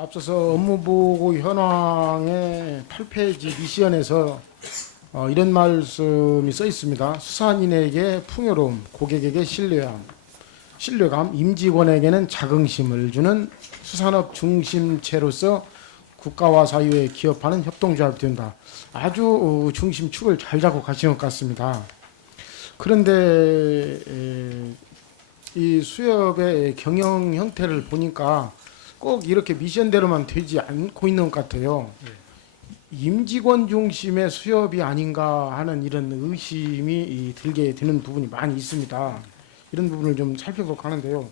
앞서서 업무보고 현황의 8페이지 미션에서 이런 말씀이 써 있습니다. 수산인에게 풍요로움, 고객에게 신뢰감, 임직원에게는 자긍심을 주는 수산업 중심체로서 국가와 사회에 기업하는 협동조합이 된다. 아주 중심축을 잘 잡고 가신 것 같습니다. 그런데 이 수협의 경영 형태를 보니까 꼭 이렇게 미션대로만 되지 않고 있는 것 같아요. 임직원 중심의 수협이 아닌가 하는 이런 의심이 들게 되는 부분이 많이 있습니다. 이런 부분을 좀 살펴보고 하는데요.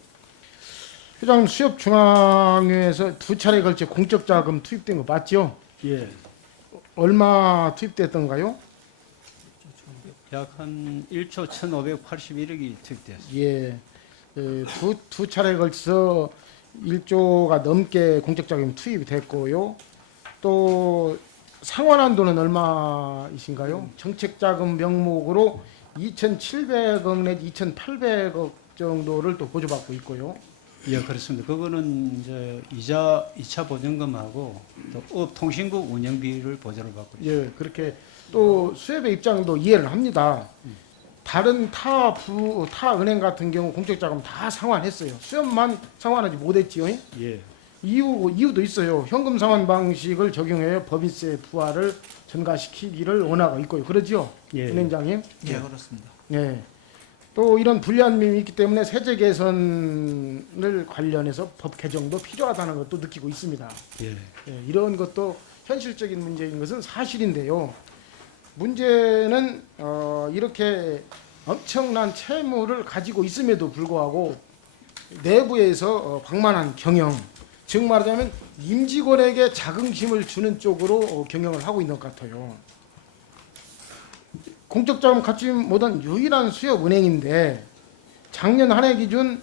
회장님, 수협 중앙회에서 2차례에 걸쳐 공적 자금 투입된 거 맞죠? 예. 얼마 투입됐던가요? 약 한 1조 1,581억이 투입되었습니다. 예. 두 차례에 걸쳐서 1조가 넘게 공적 자금이 투입이 됐고요. 또 상환 한도는 얼마이신가요? 정책 자금 명목으로 2,700억 내지 2,800억 정도를 또 보조받고 있고요. 예, 그렇습니다. 그거는 이제 이자 2차 보증금하고 또 업통신국 운영비를 보조를 받고 있습니다. 예, 그렇게 또 수협의 입장도 이해를 합니다. 다른 타 은행 같은 경우 공적 자금 다 상환했어요. 수협만 상환하지 못했지요. 예. 이유도 있어요. 현금 상환 방식을 적용해 법인세 부과를 전가시키기를 원하고 있고요. 그러죠, 예. 은행장님? 예, 그렇습니다. 네. 또 이런 불리한 면이 있기 때문에 세제 개선을 관련해서 법 개정도 필요하다는 것도 느끼고 있습니다. 예. 예, 이런 것도 현실적인 문제인 것은 사실인데요. 문제는 이렇게 엄청난 채무를 가지고 있음에도 불구하고 내부에서 방만한 경영, 즉 말하자면 임직원에게 자긍심을 주는 쪽으로 경영을 하고 있는 것 같아요. 공적자금 갖지 못한 유일한 수협은행인데 작년 한 해 기준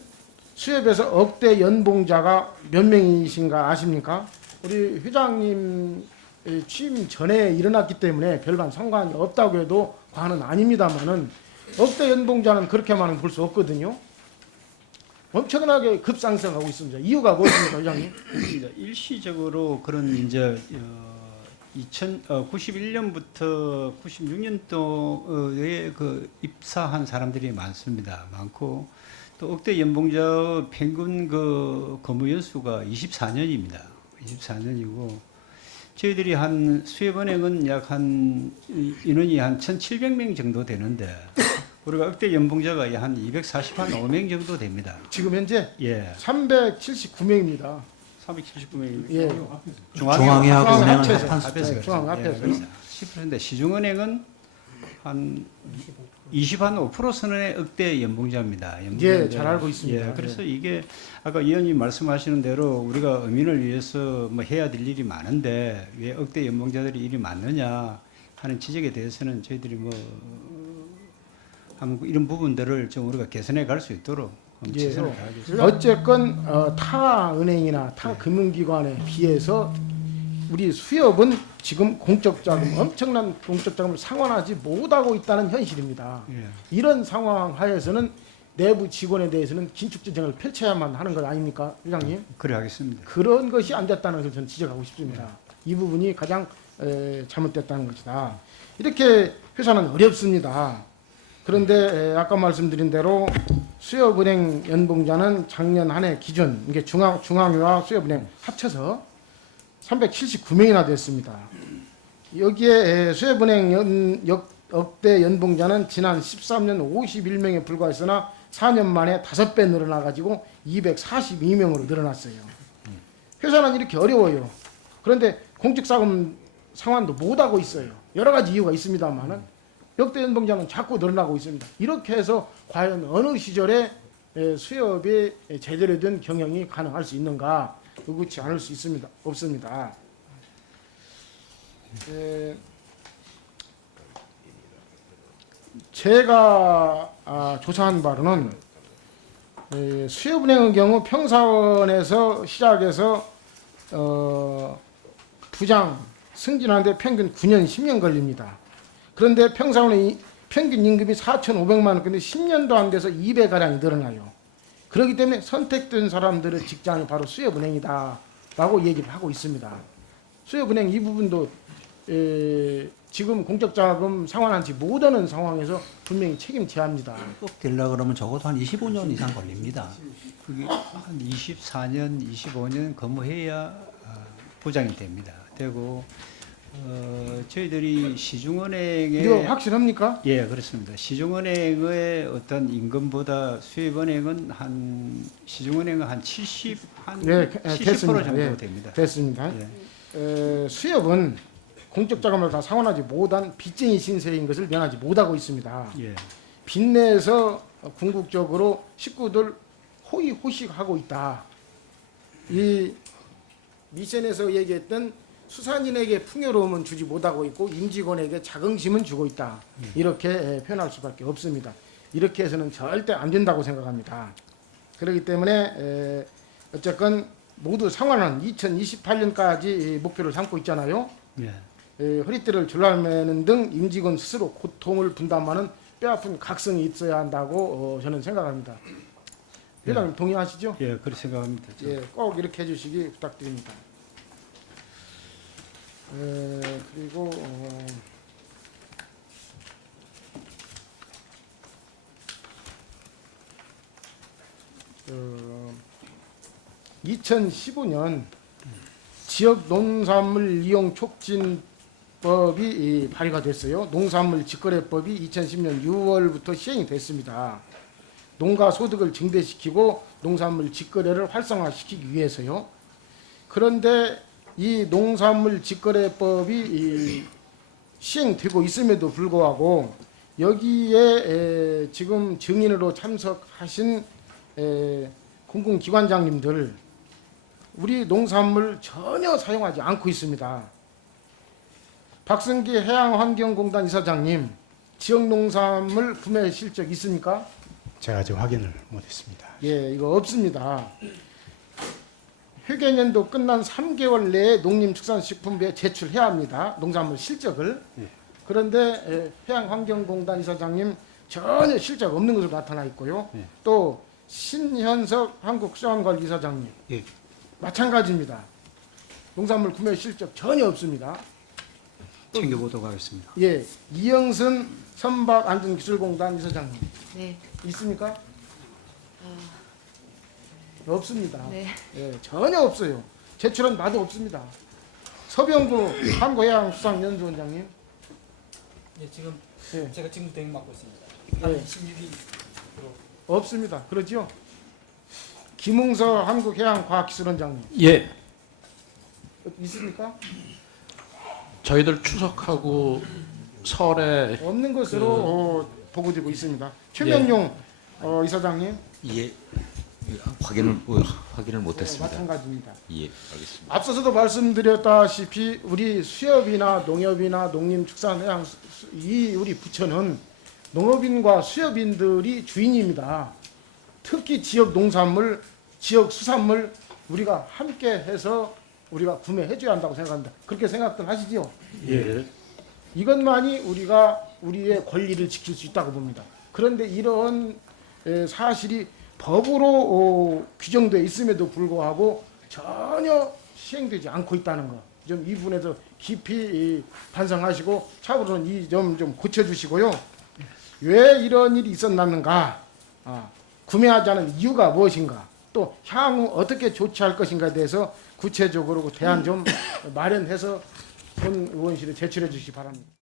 수협에서 억대 연봉자가 몇 명이신가 아십니까? 우리 회장님 취임 전에 일어났기 때문에 별반 상관이 없다고 해도 과언은 아닙니다만은 억대 연봉자는 그렇게만은 볼 수 없거든요. 엄청나게 급상승하고 있습니다. 이유가 무엇입니까, 회장님? 그렇습니다. 일시적으로 그런 이제 91년부터 96년도에 그 입사한 사람들이 많습니다. 많고 또 억대 연봉자 평균 그 근무 연수가 24년입니다. 24년이고 저희들이 한 수협은행은 약 한 인원이 한 1,700명 정도 되는데 우리가 억대 연봉자가 한 245명 정도 됩니다. 지금 현재 예, 379명입니다. 379명입니다. 예. 중앙회하고 중앙 은행을 합쳐서. 합한 숫자. 네, 중앙 합해서. 10%인데 시중은행은 한 20한 5% 선의 억대 연봉자입니다. 예, 잘 알고 있습니다. 예, 그래서 이게 아까 의원님 말씀하시는 대로 우리가 어민을 위해서 뭐 해야 될 일이 많은데 왜 억대 연봉자들이 일이 많느냐 하는 지적에 대해서는 저희들이 뭐 한번 이런 부분들을 좀 우리가 개선해 갈 수 있도록 예. 최선을 다하겠습니다. 어쨌건 타 은행이나 타 금융기관에 비해서 우리 수협은 지금 공적자금 엄청난 공적자금을 상환하지 못하고 있다는 현실입니다. 예. 이런 상황 하에서는 내부 직원에 대해서는 긴축조정을 펼쳐야만 하는 것 아닙니까, 회장님? 그래 하겠습니다. 그런 것이 안 됐다는 것을 저는 지적하고 싶습니다. 이 부분이 가장 잘못됐다는 것이다. 이렇게 회사는 어렵습니다. 그런데 아까 말씀드린 대로 수협은행 연봉자는 작년 한 해 기준 이게 중앙회와 수협은행 합쳐서 379명이나 됐습니다. 여기에 수협은행 역대 연봉자는 지난 13년 51명에 불과했으나 4년 만에 5배 늘어나가지고 242명으로 늘어났어요. 회사는 이렇게 어려워요. 그런데 공직자금 상환도 못하고 있어요. 여러 가지 이유가 있습니다만은 역대 연봉자는 자꾸 늘어나고 있습니다. 이렇게 해서 과연 어느 시절에 수협이 제대로 된 경영이 가능할 수 있는가? 의구치 않을 수 있습니다. 없습니다. 제가 조사한 바로는 수협은행의 경우 평사원에서 시작해서 부장 승진하는데 평균 9년 10년 걸립니다. 그런데 평사원의 평균 임금이 4,500만 원인데 10년도 안 돼서 2배가량이 늘어나요. 그렇기 때문에 선택된 사람들의 직장이 바로 수협은행이다 라고 얘기를 하고 있습니다. 수협은행 이 부분도 지금 공적자금 상환하지 못하는 상황에서 분명히 책임져야 합니다. 꼭 되려 그러면 적어도 한 25년 이상 걸립니다. 그게 한 24년, 25년 근무해야 보장이 됩니다. 되고 저희들이 시중은행에 이거 확실합니까? 예, 그렇습니다. 시중은행의 어떤 임금보다 수입은행은 시중은행은 한 70, 네, 70% 됐습니다. 정도 예, 됩니다. 됐습니다. 예. 수협은 공적자금을 다 상환하지 못한 빚쟁이 신세인 것을 면하지 못하고 있습니다. 예. 빚내서 궁극적으로 식구들 호의호식하고 있다. 이 미션에서 얘기했던 수산인에게 풍요로움은 주지 못하고 있고 임직원에게 자긍심은 주고 있다. 이렇게 표현할 수밖에 없습니다. 이렇게 해서는 절대 안 된다고 생각합니다. 그렇기 때문에 어쨌건 모두 상환은 2028년까지 목표를 삼고 있잖아요. 예. 허리띠를 줄라매는 등 임직원 스스로 고통을 분담하는 뼈아픈 각성이 있어야 한다고 저는 생각합니다. 회장님 동의하시죠? 예, 그렇게 생각합니다. 예, 꼭 이렇게 해주시기 부탁드립니다. 그리고 2015년 지역 농산물 이용 촉진법이 발의가 됐어요. 농산물 직거래법이 2010년 6월부터 시행이 됐습니다. 농가 소득을 증대시키고 농산물 직거래를 활성화시키기 위해서요. 그런데 이 농산물 직거래법이 시행되고 있음에도 불구하고 여기에 지금 증인으로 참석하신 공공기관장님들 우리 농산물 전혀 사용하지 않고 있습니다. 박승기 해양환경공단 이사장님, 지역 농산물 구매 실적 있습니까? 제가 아직 확인을 못했습니다. 예, 이거 없습니다. 회계년도 끝난 3개월 내에 농림축산식품부에 제출해야 합니다. 농산물 실적을. 그런데 해양환경공단 이사장님 전혀 실적 없는 것으로 나타나 있고요. 또 신현석 한국수산관 이사장님 예. 마찬가지입니다. 농산물 구매 실적 전혀 없습니다. 챙겨보도록 하겠습니다. 예, 이영선 선박안전기술공단 이사장님 네. 있습니까? 없습니다. 네. 예, 전혀 없어요. 제출은 나도 없습니다. 서병구 한국해양수산연수원장님 예, 지금 예, 제가 지금 대행 맡고 있습니다. 예. 16일 없습니다. 그러죠? 김웅서 한국해양과학기술원장님 예, 있습니까? 저희들 추석하고 설에 없는 것으로 보고되고 있습니다. 최명용 이사장님 예, 확인을 못했습니다. 마찬가지입니다. 예, 알겠습니다. 앞서서도 말씀드렸다시피 우리 수협이나 농협이나 농림축산해양 이 우리 부처는 농업인과 수협인들이 주인입니다. 특히 지역 농산물, 지역 수산물 우리가 함께 해서 우리가 구매해줘야 한다고 생각합니다. 그렇게 생각들 하시지요? 예, 이것만이 우리가 우리의 권리를 지킬 수 있다고 봅니다. 그런데 이런 사실이 법으로 규정되어 있음에도 불구하고 전혀 시행되지 않고 있다는 거. 좀 이 부분에서 깊이 반성하시고 차후로는 이 점 좀 고쳐주시고요. 왜 이런 일이 있었는가? 구매하지 않은 이유가 무엇인가? 또 향후 어떻게 조치할 것인가에 대해서 구체적으로 대안 좀 마련해서 본 의원실에 제출해 주시기 바랍니다.